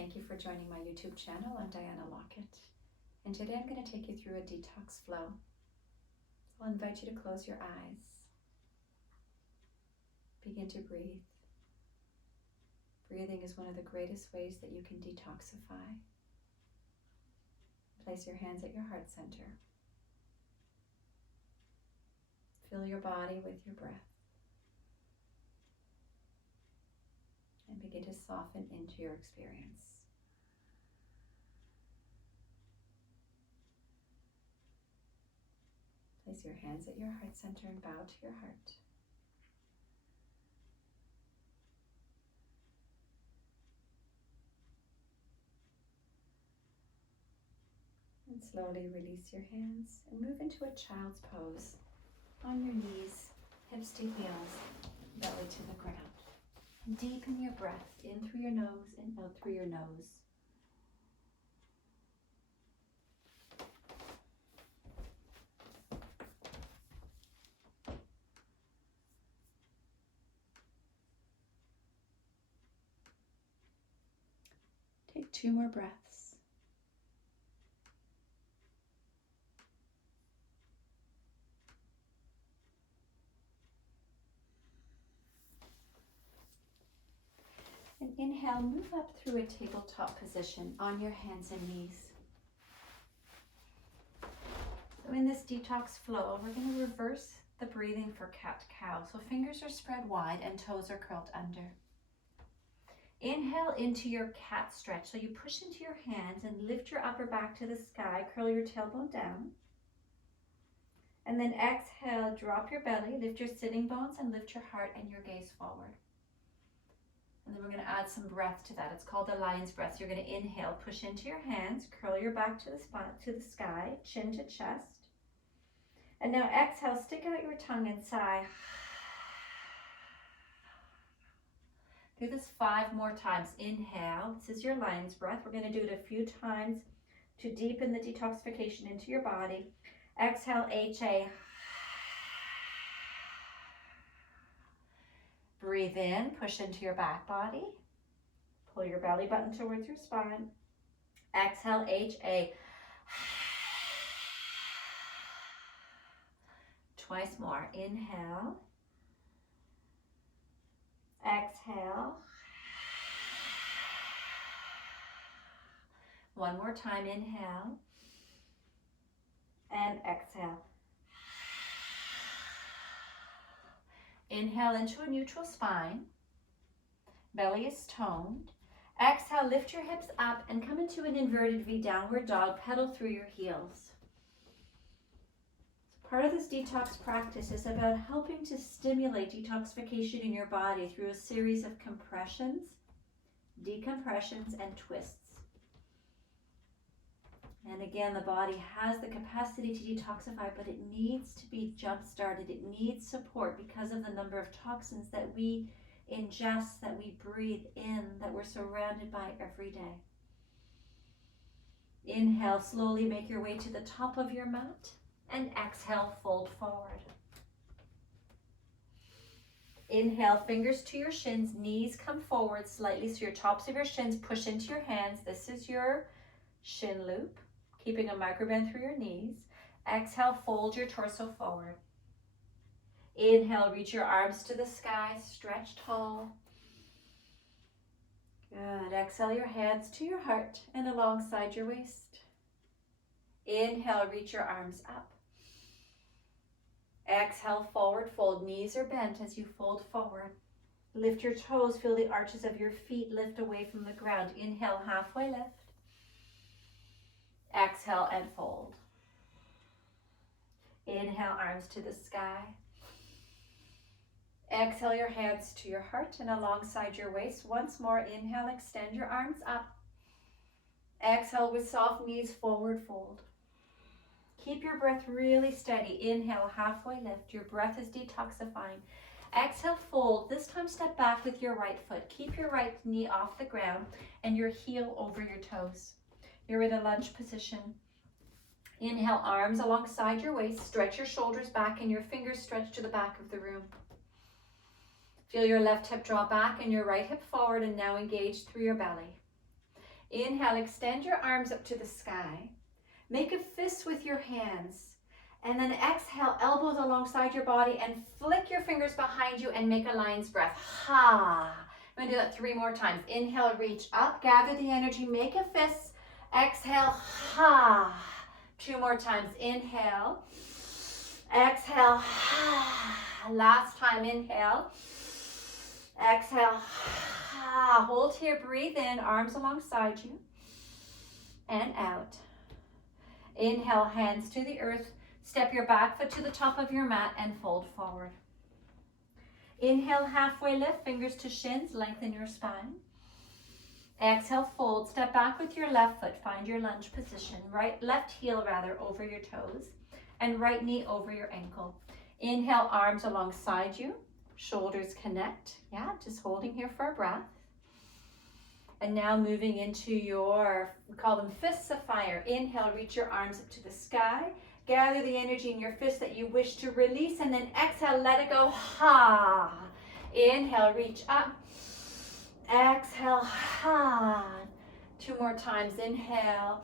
Thank you for joining my YouTube channel. I'm Diana Lockett, and today I'm going to take you through a detox flow. I'll invite you to close your eyes. Begin to breathe. Breathing is one of the greatest ways that you can detoxify. Place your hands at your heart center. Fill your body with your breath. And begin to soften into your experience. Place your hands at your heart center and bow to your heart. And slowly release your hands and move into a child's pose. On your knees, hips to heels, belly to the ground. And deepen your breath in through your nose and out through your nose. Take 2 more breaths. And inhale, move up through a tabletop position on your hands and knees. So in this detox flow, we're going to reverse the breathing for cat-cow. So fingers are spread wide and toes are curled under. Inhale into your cat stretch. So you push into your hands and lift your upper back to the sky. Curl your tailbone down. And then exhale, drop your belly, lift your sitting bones and lift your heart and your gaze forward. And then we're going to add some breath to that. It's called the lion's breath. You're going to inhale, push into your hands, curl your back to the spine, to the sky, chin to chest. And now exhale, stick out your tongue and sigh. Do this 5 more times. Inhale, this is your lion's breath. We're going to do it a few times to deepen the detoxification into your body. Exhale, HA. Breathe in, push into your back body. Pull your belly button towards your spine. Exhale, HA. Twice more. Inhale. Exhale. 1 more time. Inhale. And exhale. Inhale into a neutral spine. Belly is toned. Exhale, lift your hips up and come into an inverted V downward dog. Pedal through your heels. Part of this detox practice is about helping to stimulate detoxification in your body through a series of compressions, decompressions, and twists. And again, the body has the capacity to detoxify, but it needs to be jump-started. It needs support because of the number of toxins that we ingest, that we breathe in, that we're surrounded by every day. Inhale, slowly make your way to the top of your mat, and exhale, fold forward. Inhale, fingers to your shins, knees come forward slightly, so your tops of your shins push into your hands. This is your shin loop. Keeping a microbend through your knees. Exhale, fold your torso forward. Inhale, reach your arms to the sky, stretch tall. Good. Exhale your hands to your heart and alongside your waist. Inhale, reach your arms up. Exhale, forward fold. Knees are bent as you fold forward. Lift your toes, feel the arches of your feet lift away from the ground. Inhale, halfway lift. Exhale and fold. Inhale, arms to the sky. Exhale your hands to your heart and alongside your waist. Once more, inhale, extend your arms up. Exhale with soft knees, forward fold. Keep your breath really steady. Inhale, halfway lift. Your breath is detoxifying. Exhale, fold. This time step back with your right foot. Keep your right knee off the ground and your heel over your toes. You're in a lunge position. Inhale, arms alongside your waist. Stretch your shoulders back and your fingers stretch to the back of the room. Feel your left hip draw back and your right hip forward and now engage through your belly. Inhale, extend your arms up to the sky. Make a fist with your hands. And then exhale, elbows alongside your body and flick your fingers behind you and make a lion's breath. Ha. I'm gonna do that 3 more times. Inhale, reach up, gather the energy, make a fist. Exhale, ha. 2 more times. Inhale. Exhale, ha. Last time, inhale. Exhale, ha. Hold here, breathe in, arms alongside you. And out. Inhale, hands to the earth. Step your back foot to the top of your mat and fold forward. Inhale, halfway lift, fingers to shins, lengthen your spine. Exhale, fold, step back with your left foot, find your lunge position. Left heel over your toes, and right knee over your ankle. Inhale, arms alongside you, shoulders connect. Yeah, just holding here for a breath. And now moving into your, we call them fists of fire. Inhale, reach your arms up to the sky. Gather the energy in your fist that you wish to release, and then exhale, let it go. Ha. Inhale, reach up. Exhale, ha. 2 more times. Inhale.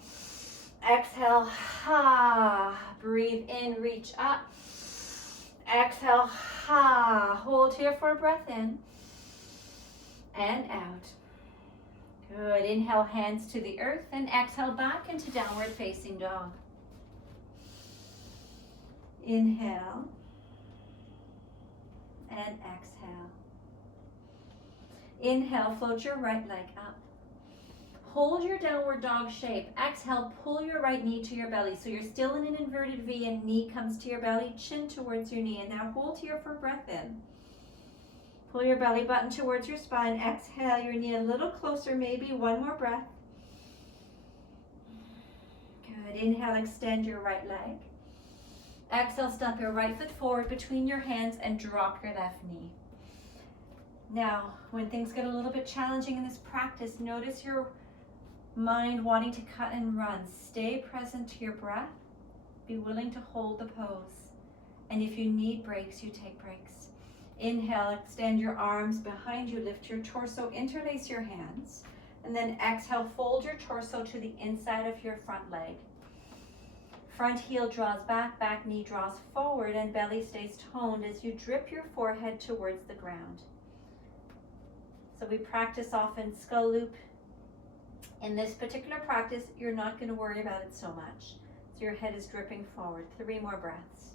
Exhale, ha. Breathe in, reach up. Exhale, ha. Hold here for a breath in and out. Good. Inhale, hands to the earth, and exhale back into downward facing dog. Inhale and exhale. Inhale, float your right leg up. Hold your downward dog shape. Exhale, pull your right knee to your belly. So you're still in an inverted V and knee comes to your belly, chin towards your knee. And now hold here for breath in. Pull your belly button towards your spine. Exhale, your knee a little closer, maybe 1 more breath. Good. Inhale, extend your right leg. Exhale, step your right foot forward between your hands and drop your left knee. Now, when things get a little bit challenging in this practice, notice your mind wanting to cut and run. Stay present to your breath. Be willing to hold the pose. And if you need breaks, you take breaks. Inhale, extend your arms behind you, lift your torso, interlace your hands. And then exhale, fold your torso to the inside of your front leg. Front heel draws back, back knee draws forward, and belly stays toned as you drip your forehead towards the ground. So we practice often skull loop. In this particular practice, you're not going to worry about it so much. So your head is dripping forward. 3 more breaths.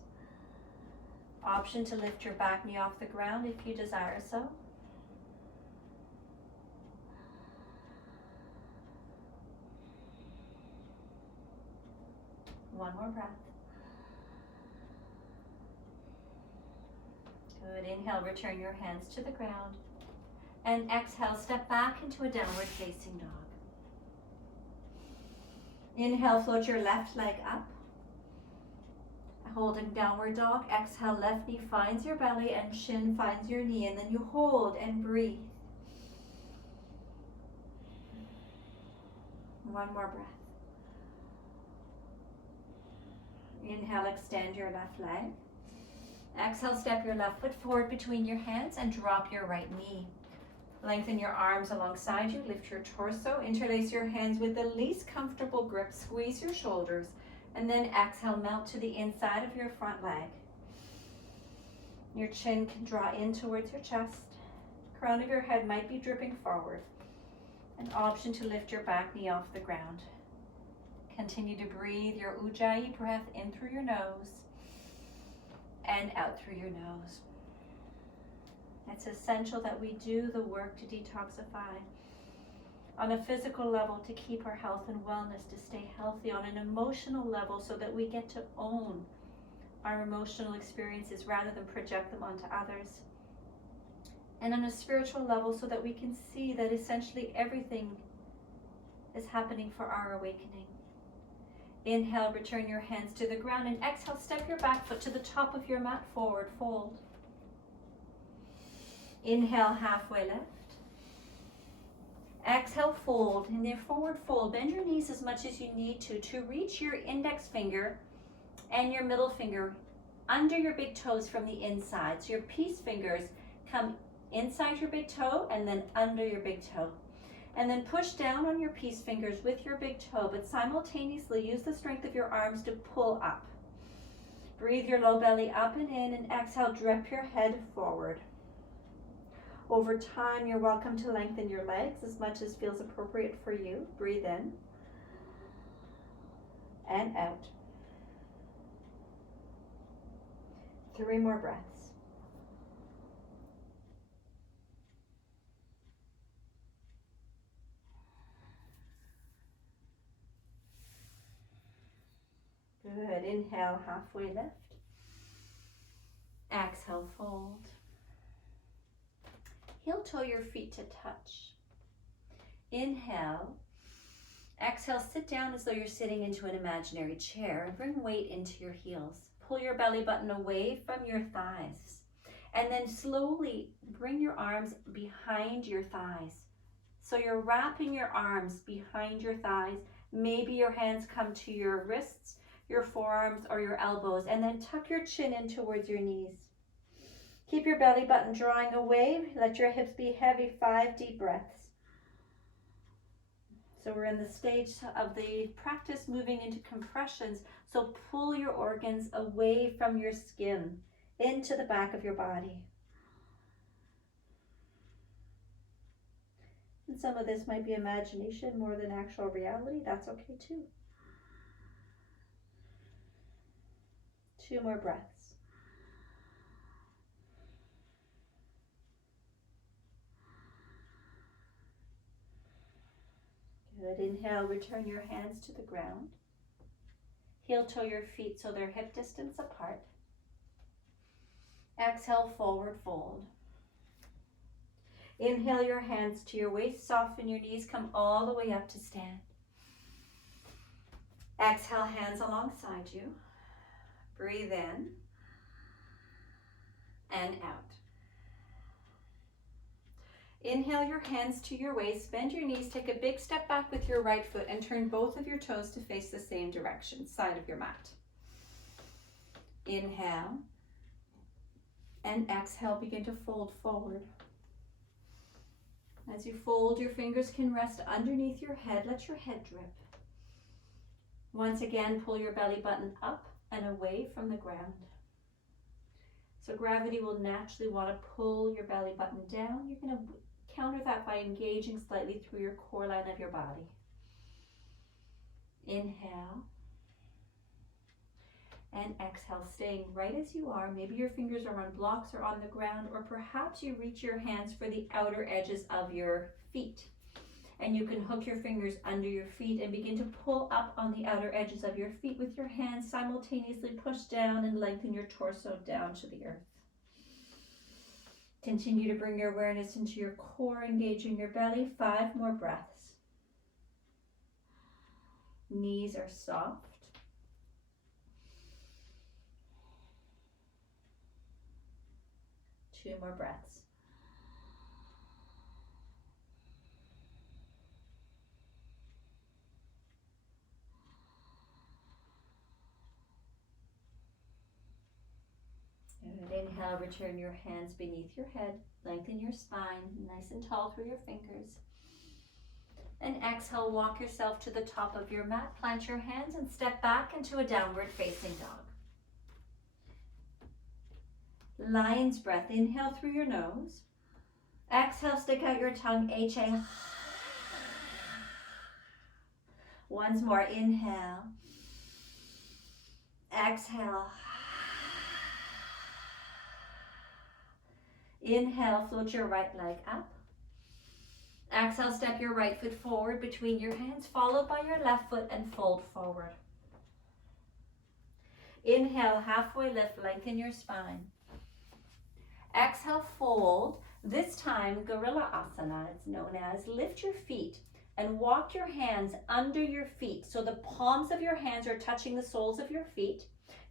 Option to lift your back knee off the ground if you desire so. One more breath. Good. Inhale, return your hands to the ground. And exhale, step back into a downward facing dog. Inhale, float your left leg up. Holding downward dog. Exhale, left knee finds your belly and shin finds your knee. And then you hold and breathe. 1 more breath. Inhale, extend your left leg. Exhale, step your left foot forward between your hands and drop your right knee. Lengthen your arms alongside you, lift your torso, interlace your hands with the least comfortable grip, squeeze your shoulders, and then exhale, melt to the inside of your front leg. Your chin can draw in towards your chest. Crown of your head might be dripping forward. An option to lift your back knee off the ground. Continue to breathe your Ujjayi breath in through your nose and out through your nose. It's essential that we do the work to detoxify on a physical level to keep our health and wellness, to stay healthy on an emotional level so that we get to own our emotional experiences rather than project them onto others. And on a spiritual level so that we can see that essentially everything is happening for our awakening. Inhale, return your hands to the ground, and exhale, step your back foot to the top of your mat, forward fold. Inhale, halfway lift. Exhale, fold. In the forward fold, bend your knees as much as you need to reach your index finger and your middle finger under your big toes from the inside. So your peace fingers come inside your big toe and then under your big toe. And then push down on your peace fingers with your big toe, but simultaneously use the strength of your arms to pull up. Breathe your low belly up and in, and exhale, drip your head forward. Over time, you're welcome to lengthen your legs as much as feels appropriate for you. Breathe in and out. 3 more breaths. Good. Inhale, halfway lift. Exhale, fold. Heel toe your feet to touch. Inhale. Exhale, sit down as though you're sitting into an imaginary chair and bring weight into your heels. Pull your belly button away from your thighs. And then slowly bring your arms behind your thighs. So you're wrapping your arms behind your thighs. Maybe your hands come to your wrists, your forearms, or your elbows, and then tuck your chin in towards your knees. Keep your belly button drawing away. Let your hips be heavy. 5 deep breaths. So we're in the stage of the practice moving into compressions. So pull your organs away from your skin into the back of your body. And some of this might be imagination more than actual reality. That's okay too. 2 more breaths. Good. Inhale, return your hands to the ground. Heel toe your feet so they're hip distance apart. Exhale, forward fold. Inhale your hands to your waist, soften your knees, come all the way up to stand. Exhale, hands alongside you. Breathe in and out. Inhale your hands to your waist, bend your knees, take a big step back with your right foot and turn both of your toes to face the same direction, side of your mat. Inhale and exhale, begin to fold forward. As you fold, your fingers can rest underneath your head. Let your head drip. Once again, pull your belly button up and away from the ground. So gravity will naturally want to pull your belly button down. You're going to counter that by engaging slightly through your core line of your body. Inhale and exhale, staying right as you are. Maybe your fingers are on blocks or on the ground, or perhaps you reach your hands for the outer edges of your feet. And you can hook your fingers under your feet and begin to pull up on the outer edges of your feet with your hands. Simultaneously push down and lengthen your torso down to the earth. Continue to bring your awareness into your core, engaging your belly. 5 more breaths. Knees are soft. Two more breaths. Good. Inhale, return your hands beneath your head. Lengthen your spine, nice and tall through your fingers. And exhale, walk yourself to the top of your mat. Plant your hands and step back into a downward facing dog. Lion's breath. Inhale through your nose. Exhale, stick out your tongue. HA. Once more. Inhale. Exhale. Inhale, float your right leg up. Exhale, step your right foot forward between your hands, followed by your left foot, and fold forward. Inhale, halfway lift, lengthen your spine. Exhale, fold. This time, Gorilla Asana, it's known as. Lift your feet and walk your hands under your feet. So the palms of your hands are touching the soles of your feet.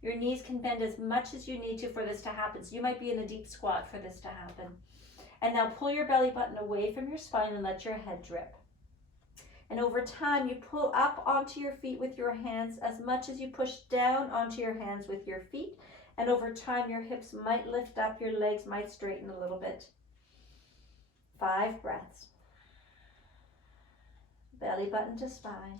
Your knees can bend as much as you need to for this to happen. So you might be in a deep squat for this to happen. And now pull your belly button away from your spine and let your head drip. And over time, you pull up onto your feet with your hands as much as you push down onto your hands with your feet. And over time, your hips might lift up, your legs might straighten a little bit. 5 breaths. belly button to spine.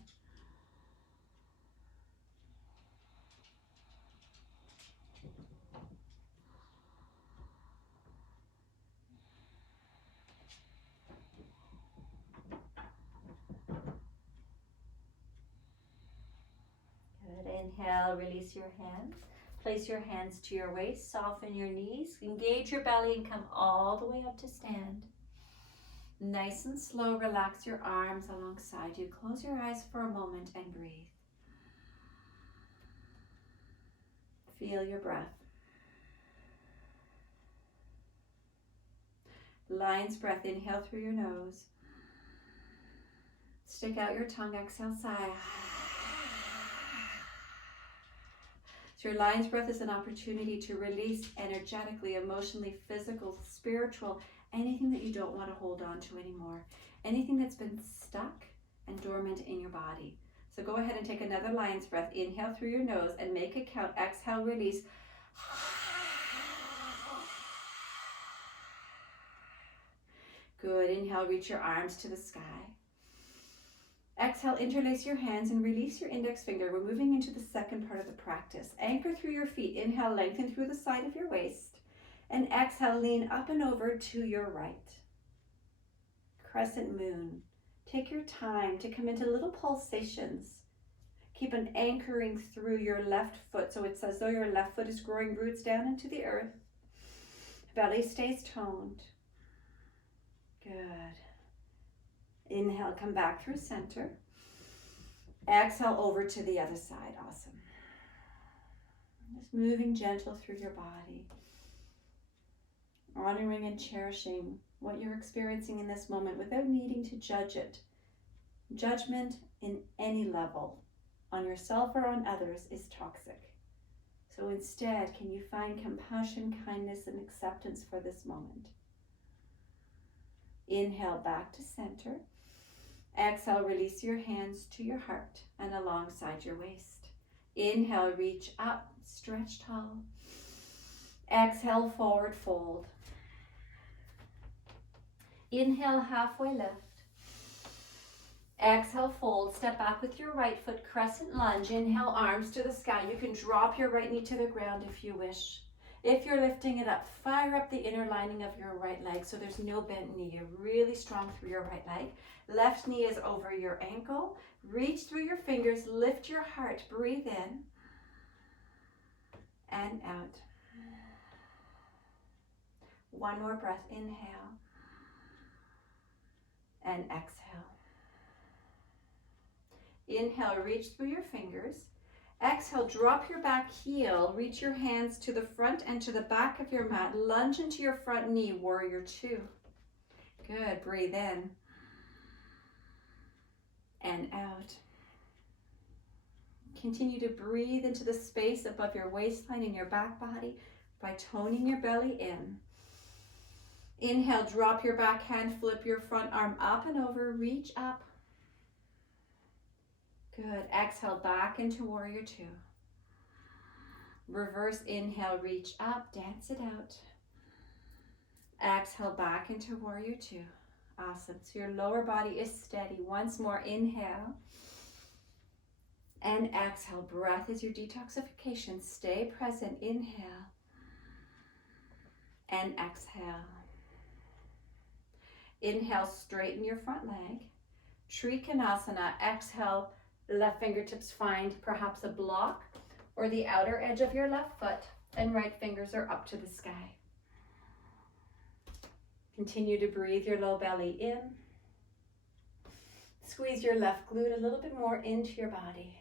Good. Inhale, release your hands. Place your hands to your waist, soften your knees, engage your belly and come all the way up to stand. Nice and slow, relax your arms alongside you. Close your eyes for a moment and breathe. Feel your breath. Lion's breath, inhale through your nose. Stick out your tongue, exhale, sigh. So your lion's breath is an opportunity to release energetically, emotionally, physical, spiritual, anything that you don't want to hold on to anymore. Anything that's been stuck and dormant in your body. So go ahead and take another lion's breath. Inhale through your nose and make a count. Exhale, release. Good. Inhale, reach your arms to the sky. Exhale, interlace your hands and release your index finger. We're moving into the second part of the practice. Anchor through your feet. Inhale, lengthen through the side of your waist. And exhale, lean up and over to your right. Crescent moon. Take your time to come into little pulsations. Keep an anchoring through your left foot, so it's as though your left foot is growing roots down into the earth. Belly stays toned. Good. Inhale, come back through center. Exhale over to the other side. Awesome. Just moving gentle through your body. Honoring and cherishing what you're experiencing in this moment without needing to judge it. Judgment in any level, on yourself or on others, is toxic. So instead, can you find compassion, kindness, and acceptance for this moment? Inhale back to center. Exhale, release your hands to your heart and alongside your waist. Inhale, reach up, stretch tall. Exhale, forward fold. Inhale, halfway lift. Exhale, fold. Step back with your right foot, crescent lunge. Inhale, arms to the sky. You can drop your right knee to the ground if you wish. If you're lifting it up, fire up the inner lining of your right leg so there's no bent knee. You're really strong through your right leg. Left knee is over your ankle. Reach through your fingers, lift your heart. Breathe in and out. One more breath. Inhale and exhale. Inhale, reach through your fingers. Exhale, drop your back heel, reach your hands to the front and to the back of your mat. Lunge into your front knee, warrior two. Good, breathe in and out. Continue to breathe into the space above your waistline and your back body by toning your belly in. Inhale, drop your back hand, flip your front arm up and over, reach up. Good. Exhale, back into warrior two. Reverse inhale, reach up, dance it out. Exhale, back into warrior two. Awesome. So your lower body is steady. Once more, inhale and exhale. Breath is your detoxification. Stay present. Inhale and exhale. Inhale, straighten your front leg. Trikonasana. Exhale, left fingertips find perhaps a block or the outer edge of your left foot, and right fingers are up to the sky. Continue to breathe your low belly in. Squeeze your left glute a little bit more into your body.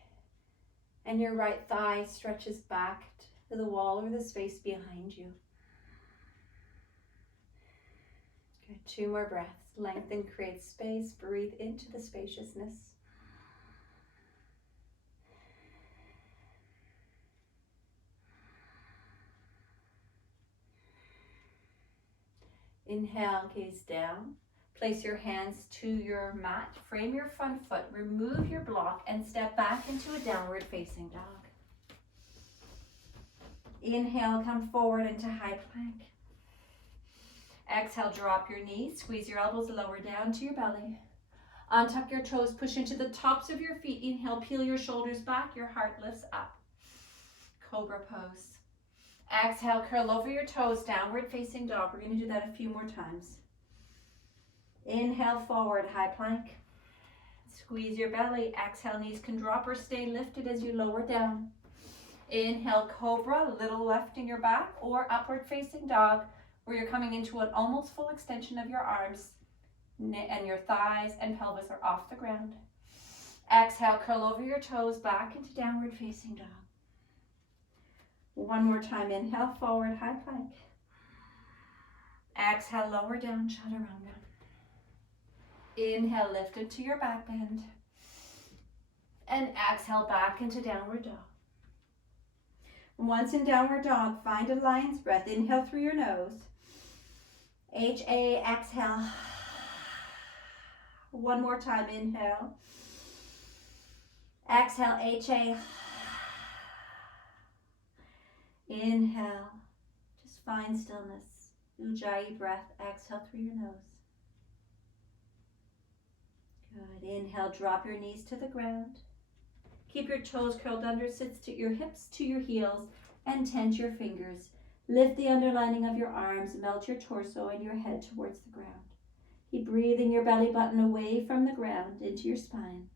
And your right thigh stretches back to the wall or the space behind you. Good. 2 more breaths. Lengthen, create space. Breathe into the spaciousness. Inhale, gaze down. Place your hands to your mat. Frame your front foot. Remove your block and step back into a downward facing dog. Inhale, come forward into high plank. Exhale, drop your knees. Squeeze your elbows lower down to your belly. Untuck your toes, push into the tops of your feet. Inhale, peel your shoulders back, your heart lifts up. Cobra pose. Exhale, curl over your toes, downward facing dog. We're going to do that a few more times. Inhale, forward, high plank. Squeeze your belly. Exhale, knees can drop or stay lifted as you lower down. Inhale, cobra, little left in your back, or upward facing dog, where you're coming into an almost full extension of your arms, and your thighs and pelvis are off the ground. Exhale, curl over your toes, back into downward facing dog. One more time. Inhale, forward, high plank. Exhale, lower down, chaturanga. Inhale, lift into your back bend. And exhale, back into downward dog. Once in downward dog, find a lion's breath. Inhale through your nose. HA, exhale. One more time, inhale. Exhale, HA. Inhale, just find stillness. Ujjayi breath, exhale through your nose. Good, inhale, drop your knees to the ground. Keep your toes curled under, sit your hips to your heels and tense your fingers. Lift the underlining of your arms, melt your torso and your head towards the ground. Keep breathing your belly button away from the ground into your spine.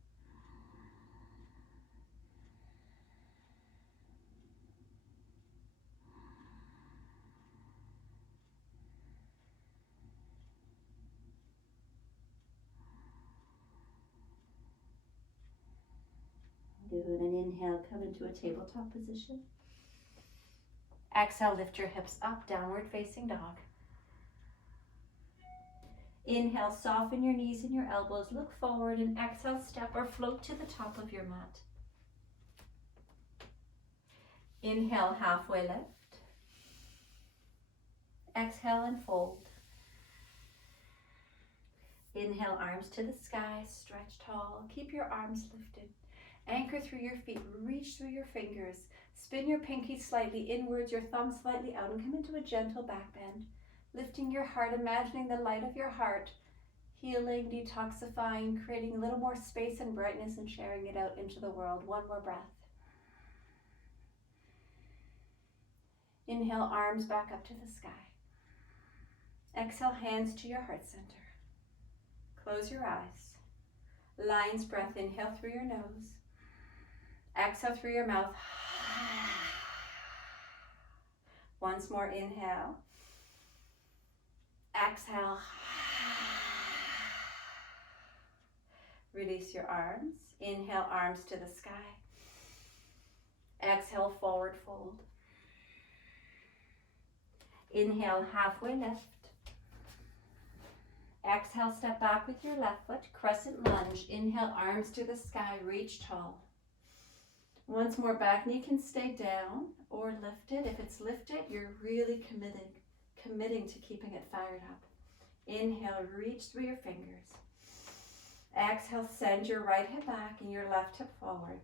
Good, and inhale, come into a tabletop position. Exhale, lift your hips up, downward facing dog. Inhale, soften your knees and your elbows, look forward, and exhale, step or float to the top of your mat. Inhale, halfway lift. Exhale and fold. Inhale, arms to the sky, stretch tall, keep your arms lifted. Anchor through your feet, reach through your fingers. Spin your pinky slightly inwards, your thumb slightly out, and come into a gentle back bend. Lifting your heart, imagining the light of your heart, healing, detoxifying, creating a little more space and brightness and sharing it out into the world. One more breath. Inhale, arms back up to the sky. Exhale, hands to your heart center. Close your eyes. Lion's breath, inhale through your nose. Exhale through your mouth. Once more, inhale. Exhale. Release your arms. Inhale, arms to the sky. Exhale, forward fold. Inhale, halfway lift. Exhale, step back with your left foot, crescent lunge. Inhale, arms to the sky, reach tall. Once more, back knee can stay down or lifted. If it's lifted, you're really committing to keeping it fired up. Inhale, reach through your fingers. Exhale, send your right hip back and your left hip forward.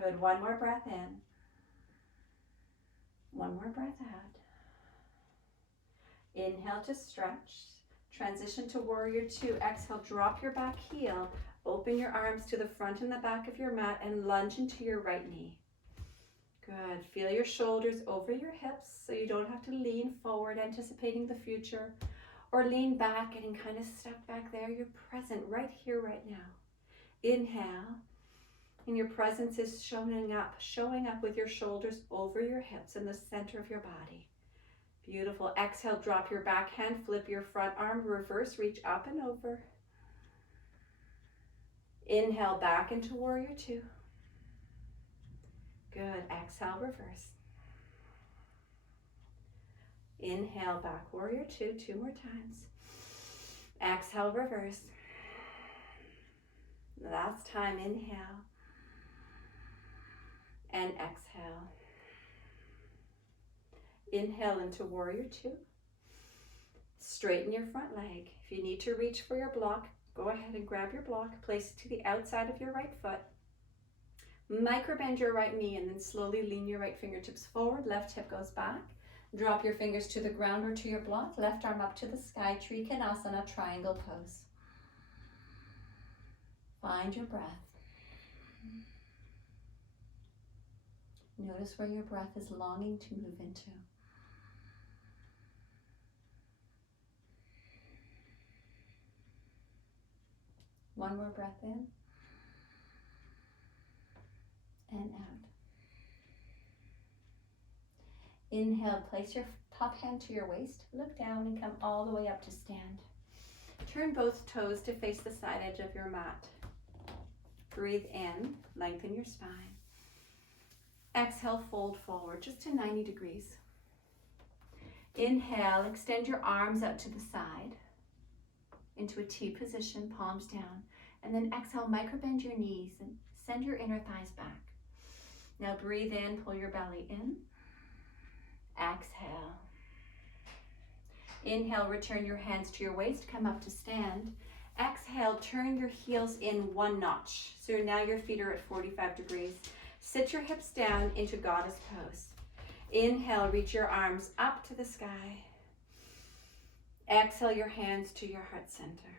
Good, one more breath in. One more breath out. Inhale to stretch. Transition to warrior two. Exhale, drop your back heel. Open your arms to the front and the back of your mat and lunge into your right knee. Good. Feel your shoulders over your hips so you don't have to lean forward anticipating the future or lean back getting kind of stuck back there. You're present right here, right now. Inhale, and your presence is showing up with your shoulders over your hips in the center of your body. Beautiful. Exhale, drop your back hand, flip your front arm, reverse, reach up and over. Inhale, back into warrior two. Good. Exhale, reverse. Inhale, back warrior two. Two more times. Exhale, reverse. Last time, inhale. And exhale. Inhale into warrior two. Straighten your front leg. If you need to reach for your block, go ahead and grab your block, place it to the outside of your right foot. Microbend your right knee and then slowly lean your right fingertips forward. Left hip goes back. Drop your fingers to the ground or to your block. Left arm up to the sky. Trikonasana, triangle pose. Find your breath. Notice where your breath is longing to move into. One more breath in and out. Inhale, place your top hand to your waist, look down and come all the way up to stand. Turn both toes to face the side edge of your mat. Breathe in, lengthen your spine. Exhale, fold forward just to 90 degrees. Inhale, extend your arms out to the side into a T position, palms down. And then exhale, microbend your knees and send your inner thighs back. Now breathe in, pull your belly in. Exhale. Inhale, return your hands to your waist, come up to stand. Exhale, turn your heels in one notch. So now your feet are at 45 degrees. Sit your hips down into goddess pose. Inhale, reach your arms up to the sky. Exhale your hands to your heart center.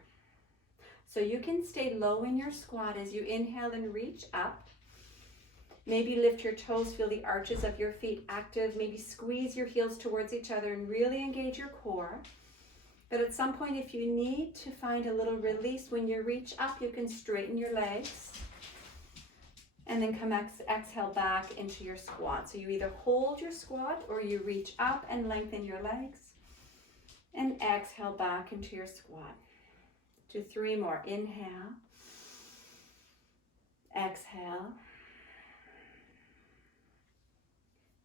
So you can stay low in your squat as you inhale and reach up. Maybe lift your toes, feel the arches of your feet active. Maybe squeeze your heels towards each other and really engage your core. But at some point, if you need to find a little release when you reach up, you can straighten your legs. And then come exhale back into your squat. So you either hold your squat or you reach up and lengthen your legs. And exhale back into your squat. Do 3 more. Inhale. Exhale.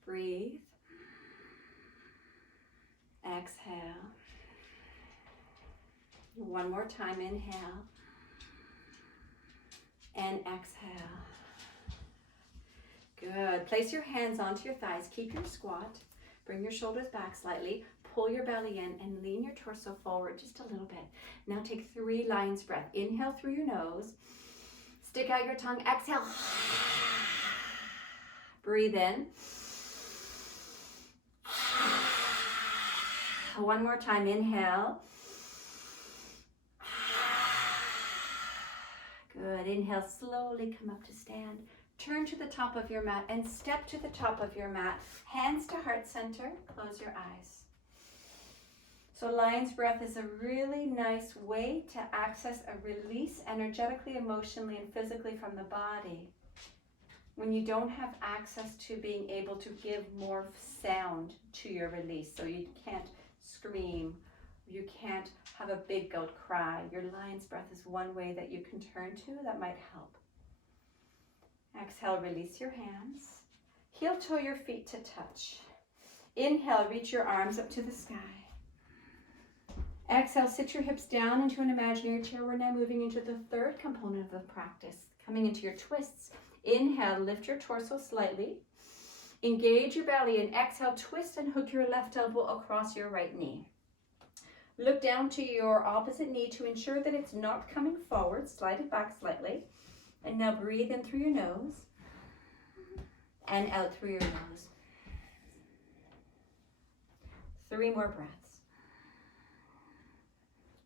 Breathe. Exhale. One more time. Inhale. And exhale. Good. Place your hands onto your thighs. Keep your squat. Bring your shoulders back slightly. Pull your belly in and lean your torso forward just a little bit. Now take 3 lion's breath. Inhale through your nose. Stick out your tongue. Exhale. Breathe in. One more time. Inhale. Good. Inhale. Slowly come up to stand. Turn to the top of your mat and step to the top of your mat. Hands to heart center. Close your eyes. So lion's breath is a really nice way to access a release energetically, emotionally, and physically from the body. When you don't have access to being able to give more sound to your release, so you can't scream, you can't have a big goat cry, your lion's breath is one way that you can turn to that might help. Exhale, release your hands. Heel toe your feet to touch. Inhale, reach your arms up to the sky. Exhale, sit your hips down into an imaginary chair. We're now moving into the 3rd component of the practice, coming into your twists. Inhale, lift your torso slightly. Engage your belly and exhale, twist and hook your left elbow across your right knee. Look down to your opposite knee to ensure that it's not coming forward. Slide it back slightly. And now breathe in through your nose and out through your nose. 3 more breaths.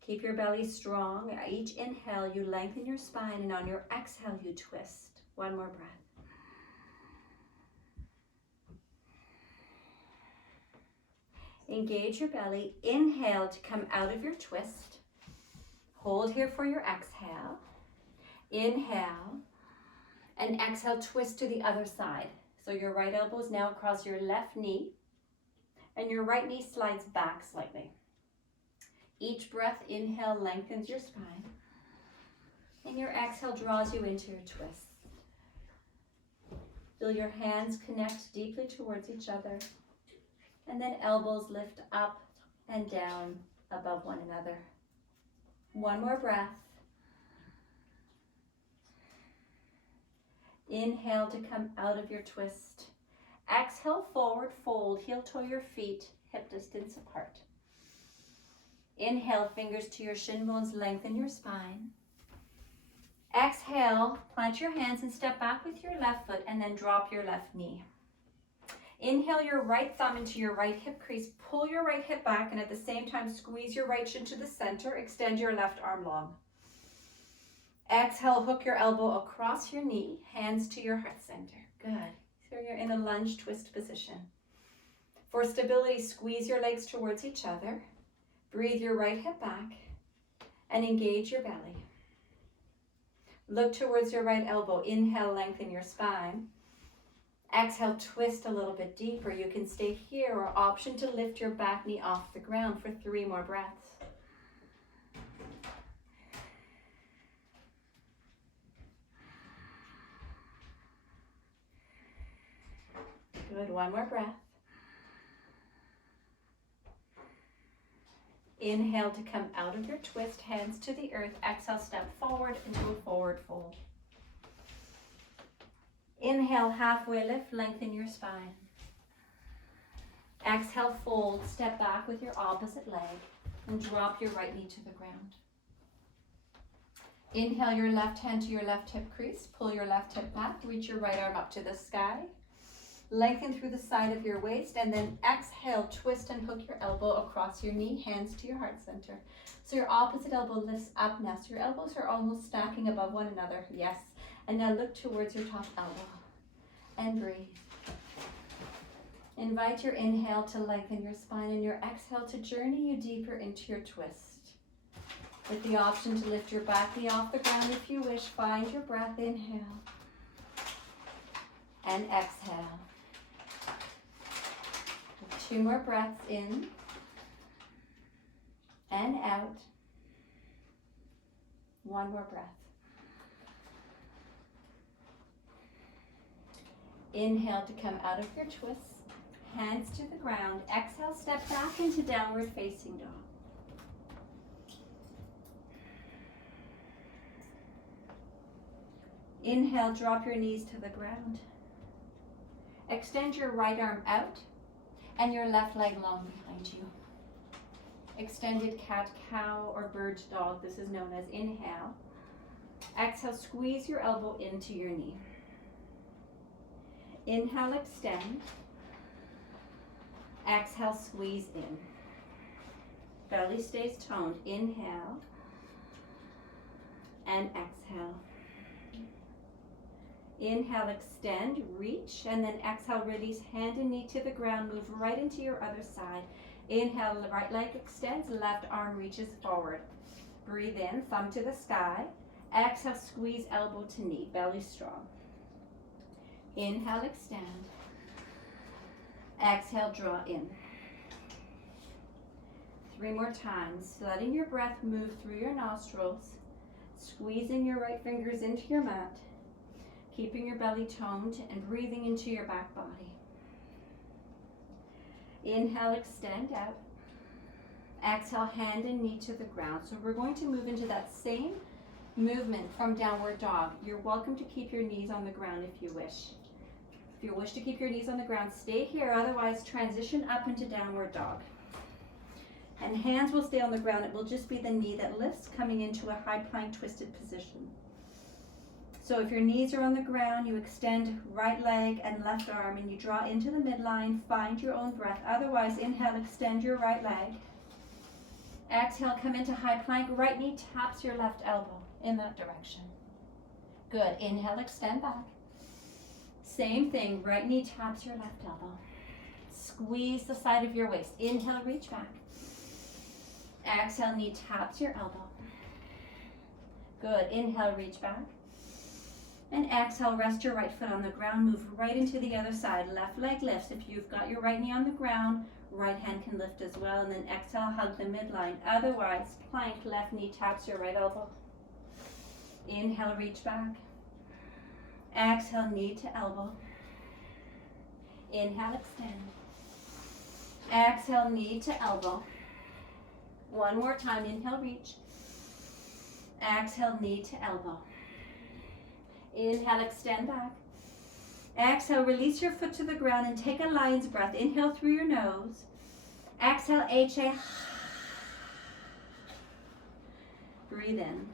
Keep your belly strong. At each inhale, you lengthen your spine, and on your exhale, you twist. 1 more breath. Engage your belly. Inhale to come out of your twist. Hold here for your exhale. Inhale. And exhale, twist to the other side. So your right elbow is now across your left knee, and your right knee slides back slightly. Each breath, inhale, lengthens your spine. And your exhale draws you into your twist. Feel your hands connect deeply towards each other. And then elbows lift up and down above one another. 1 more breath. Inhale to come out of your twist. Exhale, forward fold, heel toe your feet, hip distance apart. Inhale, fingers to your shin bones, lengthen your spine. Exhale, plant your hands and step back with your left foot and then drop your left knee. Inhale your right thumb into your right hip crease, pull your right hip back, and at the same time squeeze your right shin to the center, extend your left arm long. Exhale, hook your elbow across your knee, hands to your heart center. Good. So you're in a lunge twist position. For stability, squeeze your legs towards each other. Breathe your right hip back and engage your belly. Look towards your right elbow. Inhale, lengthen your spine. Exhale, twist a little bit deeper. You can stay here or option to lift your back knee off the ground for 3 more breaths. Good, 1 more breath. Inhale to come out of your twist, hands to the earth. Exhale, step forward into a forward fold. Inhale, halfway lift, lengthen your spine. Exhale, fold, step back with your opposite leg and drop your right knee to the ground. Inhale your left hand to your left hip crease, pull your left hip back, reach your right arm up to the sky. Lengthen through the side of your waist, and then exhale, twist and hook your elbow across your knee, hands to your heart center. So your opposite elbow lifts up now. So your elbows are almost stacking above one another. Yes. And now look towards your top elbow and breathe. Invite your inhale to lengthen your spine and your exhale to journey you deeper into your twist. With the option to lift your back knee off the ground if you wish, find your breath. Inhale and exhale. 2 more breaths in and out. 1 more breath. Inhale to come out of your twist, hands to the ground. Exhale, step back into downward facing dog. Inhale, drop your knees to the ground. Extend your right arm out and your left leg long behind you. Extended cat, cow, or bird dog. This is known as inhale. Exhale, squeeze your elbow into your knee. Inhale, extend. Exhale, squeeze in. Belly stays toned. Inhale and exhale. Inhale, extend, reach, and then exhale, release hand and knee to the ground. Move right into your other side. Inhale, right leg extends, left arm reaches forward. Breathe in, thumb to the sky. Exhale, squeeze elbow to knee, belly strong. Inhale, extend. Exhale, draw in. 3 more times, letting your breath move through your nostrils. Squeezing your right fingers into your mat. Keeping your belly toned and breathing into your back body. Inhale, extend out. Exhale, hand and knee to the ground. So we're going to move into that same movement from downward dog. You're welcome to keep your knees on the ground if you wish. If you wish to keep your knees on the ground, stay here. Otherwise, transition up into downward dog. And hands will stay on the ground. It will just be the knee that lifts, coming into a high plank twisted position. So if your knees are on the ground, you extend right leg and left arm and you draw into the midline. Find your own breath. Otherwise, inhale, extend your right leg. Exhale, come into high plank. Right knee taps your left elbow in that direction. Good. Inhale, extend back. Same thing. Right knee taps your left elbow. Squeeze the side of your waist. Inhale, reach back. Exhale, knee taps your elbow. Good. Inhale, reach back. And exhale, rest your right foot on the ground. Move right into the other side. Left leg lifts. If you've got your right knee on the ground, right hand can lift as well. And then exhale, hug the midline. Otherwise, plank, left knee taps your right elbow. Inhale, reach back. Exhale, knee to elbow. Inhale, extend. Exhale, knee to elbow. 1 more time. Inhale, reach. Exhale, knee to elbow. Inhale, extend back. Exhale, release your foot to the ground and take a lion's breath. Inhale through your nose. Exhale, HA. Breathe in.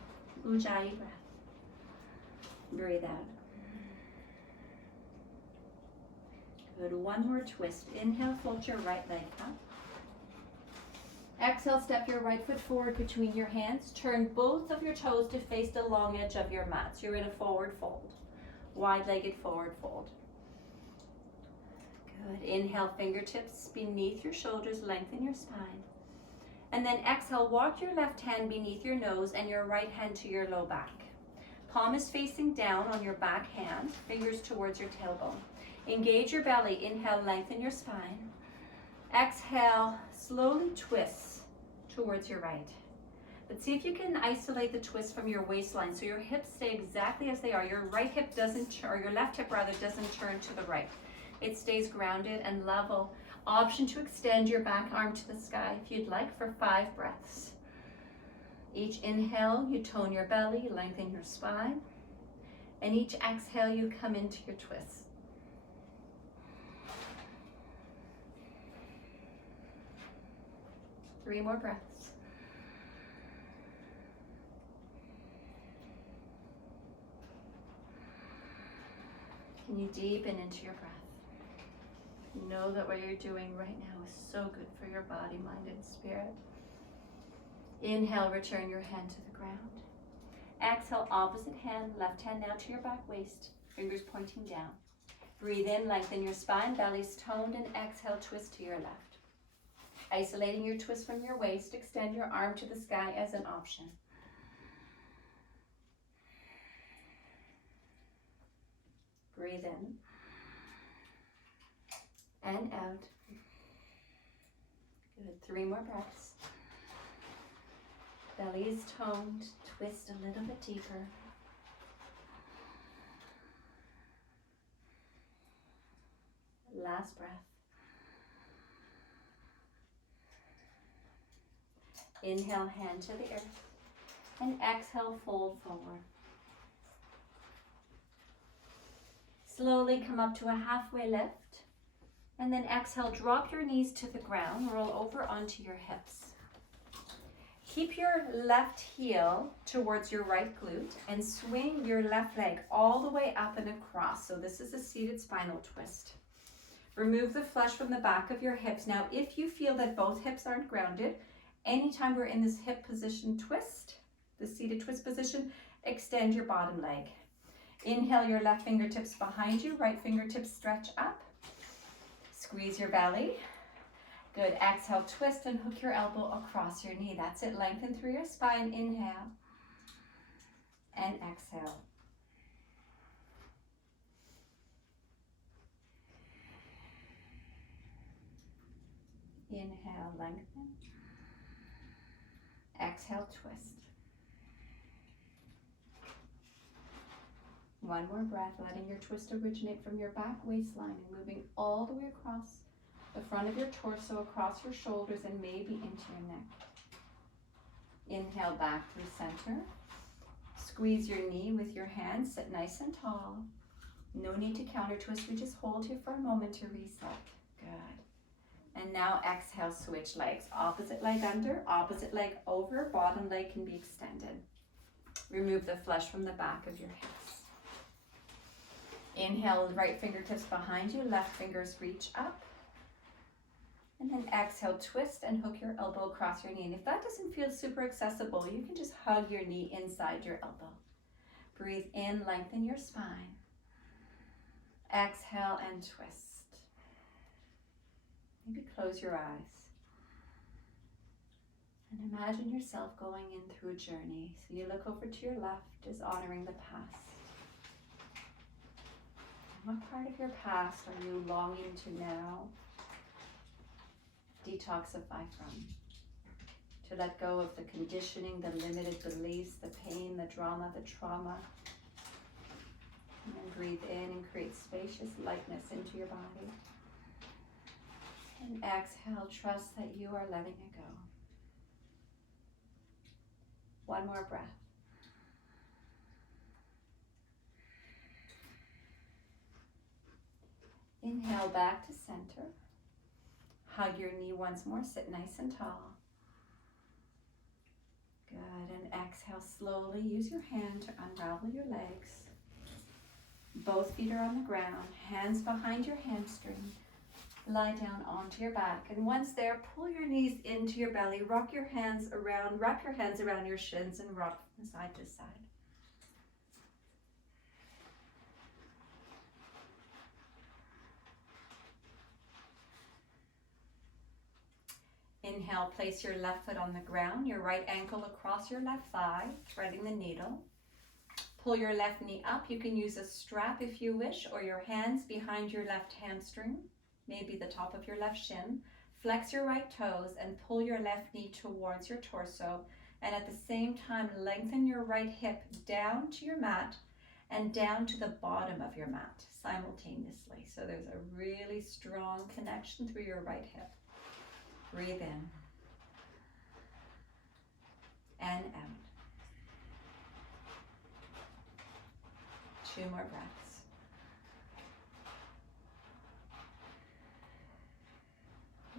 Ujjayi breath. Breathe out. Good. 1 more twist. Inhale, fold your right leg up. Exhale, step your right foot forward between your hands. Turn both of your toes to face the long edge of your mat. So you're in a forward fold. Wide-legged forward fold. Good. Inhale, fingertips beneath your shoulders, lengthen your spine. And then exhale, walk your left hand beneath your nose and your right hand to your low back. Palm is facing down on your back hand, fingers towards your tailbone. Engage your belly. Inhale, lengthen your spine. Exhale, slowly twist towards your right. But see if you can isolate the twist from your waistline so your hips stay exactly as they are. Your right hip doesn't, or your left hip rather, doesn't turn to the right. It stays grounded and level. Option to extend your back arm to the sky if you'd like for 5 breaths. Each inhale, you tone your belly, lengthen your spine. And each exhale, you come into your twist. Three more breaths. Can you deepen into your breath? Know that what you're doing right now is so good for your body, mind, and spirit. Inhale, return your hand to the ground. Exhale, opposite hand, left hand now to your back waist, fingers pointing down. Breathe in, lengthen your spine, belly's toned, and exhale, twist to your left. Isolating your twist from your waist, extend your arm to the sky as an option. Breathe in and out. Good. 3 more breaths. Belly is toned. Twist a little bit deeper. Last breath. Inhale, hand to the earth. And exhale, fold forward. Slowly come up to a halfway lift. And then exhale, drop your knees to the ground, roll over onto your hips. Keep your left heel towards your right glute and swing your left leg all the way up and across. So this is a seated spinal twist. Remove the flesh from the back of your hips. Now, if you feel that both hips aren't grounded, anytime we're in this hip position twist, the seated twist position, extend your bottom leg. Inhale your left fingertips behind you, right fingertips stretch up. Squeeze your belly. Good. Exhale, twist and hook your elbow across your knee. That's it. Lengthen through your spine. Inhale and exhale. Inhale, lengthen. Exhale, twist. One more breath, letting your twist originate from your back waistline and moving all the way across the front of your torso, across your shoulders, and maybe into your neck. Inhale back through center. Squeeze your knee with your hands, sit nice and tall. No need to counter twist, we just hold here for a moment to reset. Good. And now exhale, switch legs. Opposite leg under, opposite leg over, bottom leg can be extended. Remove the flesh from the back of your hips. Inhale, right fingertips behind you, left fingers reach up. And then exhale, twist and hook your elbow across your knee. And if that doesn't feel super accessible, you can just hug your knee inside your elbow. Breathe in, lengthen your spine. Exhale and twist. Maybe close your eyes. And imagine yourself going in through a journey. So you look over to your left, is honoring the past. What part of your past are you longing to now detoxify from? To let go of the conditioning, the limited beliefs, the pain, the drama, the trauma. And then breathe in and create spacious lightness into your body. And exhale, trust that you are letting it go. One more breath. Inhale back to center. Hug your knee once more, sit nice and tall. Good, and exhale slowly. Use your hand to unravel your legs. Both feet are on the ground, hands behind your hamstring. Lie down onto your back, and once there, pull your knees into your belly, wrap your hands around your shins and rock from side to side. Inhale, place your left foot on the ground, your right ankle across your left thigh, threading the needle. Pull your left knee up. You can use a strap if you wish, or your hands behind your left hamstring, maybe the top of your left shin. Flex your right toes and pull your left knee towards your torso, and at the same time lengthen your right hip down to your mat and down to the bottom of your mat simultaneously. So there's a really strong connection through your right hip. Breathe in and out. 2 more breaths.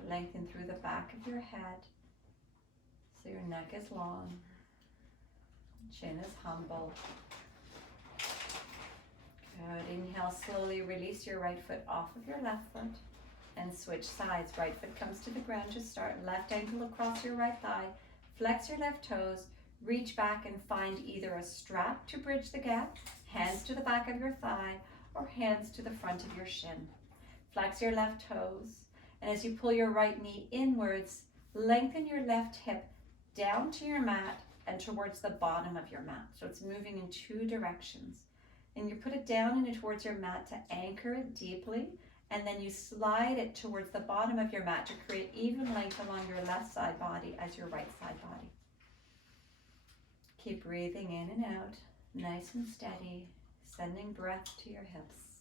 Lengthen through the back of your head so your neck is long, chin is humble. Good. Inhale, slowly release your right foot off of your left foot and switch sides. Right foot comes to the ground to start. Left ankle across your right thigh. Flex your left toes. Reach back and find either a strap to bridge the gap, hands to the back of your thigh, or hands to the front of your shin. Flex your left toes, and as you pull your right knee inwards, lengthen your left hip down to your mat and towards the bottom of your mat. So it's moving in 2 directions. And you put it down and towards your mat to anchor it deeply, and then you slide it towards the bottom of your mat to create even length along your left side body as your right side body. Keep breathing in and out, nice and steady, sending breath to your hips.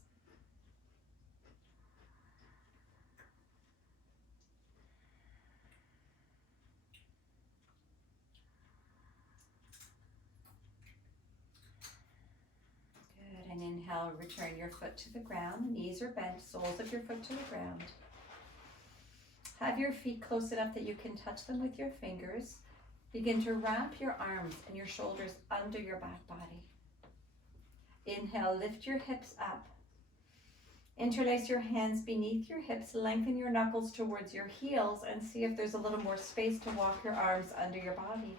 Good, and inhale, return your foot to the ground, knees are bent, soles of your foot to the ground. Have your feet close enough that you can touch them with your fingers. Begin to wrap your arms and your shoulders under your back body. Inhale, lift your hips up. Interlace your hands beneath your hips, lengthen your knuckles towards your heels, and see if there's a little more space to walk your arms under your body.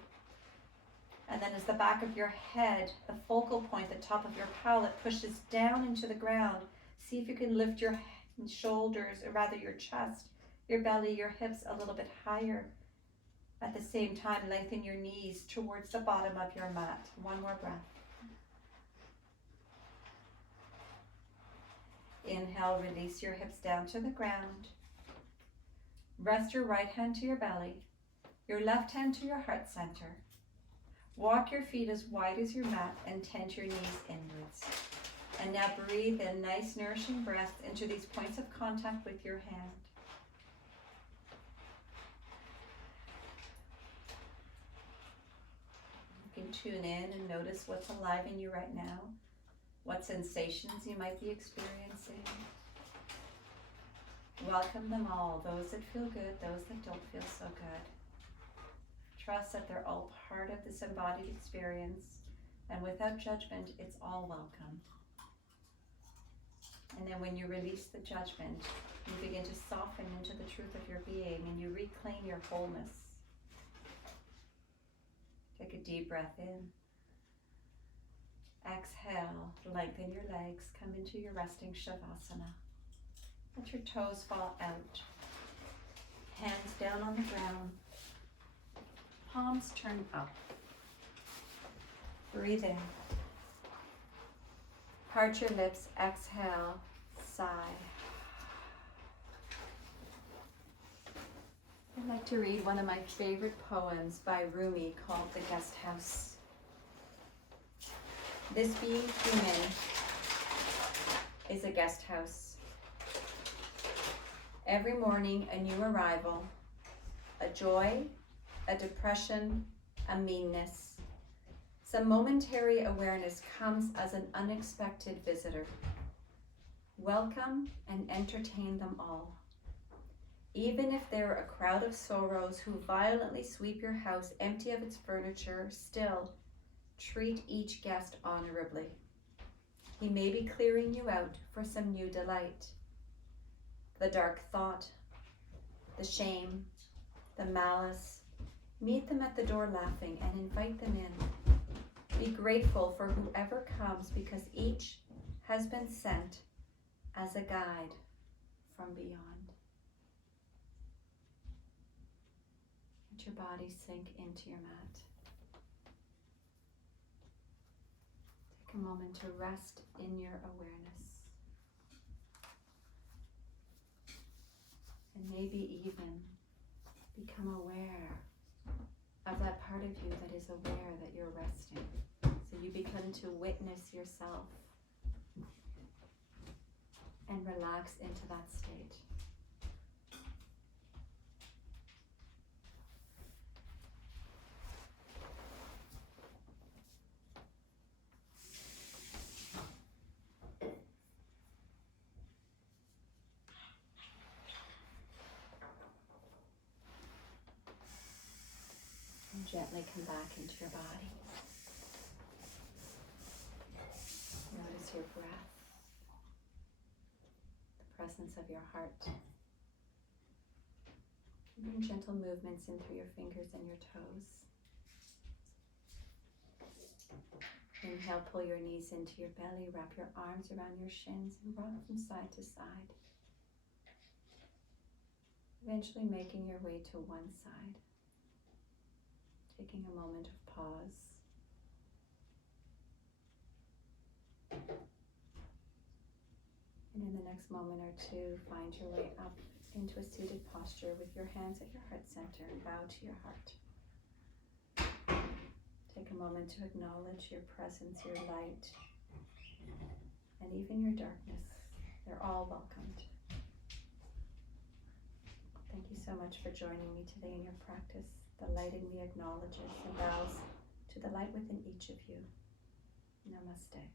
And then as the back of your head, the focal point, the top of your palate pushes down into the ground, see if you can lift your shoulders, or rather your chest, your belly, your hips a little bit higher. At the same time, lengthen your knees towards the bottom of your mat. 1 more breath. Inhale, release your hips down to the ground. Rest your right hand to your belly, your left hand to your heart center. Walk your feet as wide as your mat and tent your knees inwards. And now breathe in nice, nourishing breaths into these points of contact with your hand. You can tune in and notice what's alive in you right now, what sensations you might be experiencing. Welcome them all, those that feel good, those that don't feel so good. Trust that they're all part of this embodied experience, and without judgment, it's all welcome. And then when you release the judgment, you begin to soften into the truth of your being, and you reclaim your wholeness. Take a deep breath in. Exhale, lengthen your legs, come into your resting Shavasana. Let your toes fall out. Hands down on the ground. Palms turn up. Breathe in. Part your lips, exhale, sigh. I'd like to read one of my favorite poems by Rumi called The Guest House. This being human is a guest house. Every morning a new arrival, a joy, a depression, a meanness. Some momentary awareness comes as an unexpected visitor. Welcome and entertain them all. Even if they're a crowd of sorrows who violently sweep your house empty of its furniture, still treat each guest honorably. He may be clearing you out for some new delight. the dark thought, the shame, the malice. Meet them at the door laughing and invite them in. Be grateful for whoever comes, because each has been sent as a guide from beyond. Let your body sink into your mat. Take a moment to rest in your awareness. And maybe even become aware of that part of you that is aware that you're resting. So you begin to witness yourself and relax into that state. And gently come back into your body. Notice your breath, the presence of your heart. Bring gentle movements in through your fingers and your toes. Inhale, pull your knees into your belly, wrap your arms around your shins and rock from side to side. Eventually making your way to one side. Taking a moment of pause. And in the next moment or two, find your way up into a seated posture with your hands at your heart center and bow to your heart. Take a moment to acknowledge your presence, your light, and even your darkness. They're all welcomed. Thank you so much for joining me today in your practice. The light in me acknowledges and bows to the light within each of you. Namaste.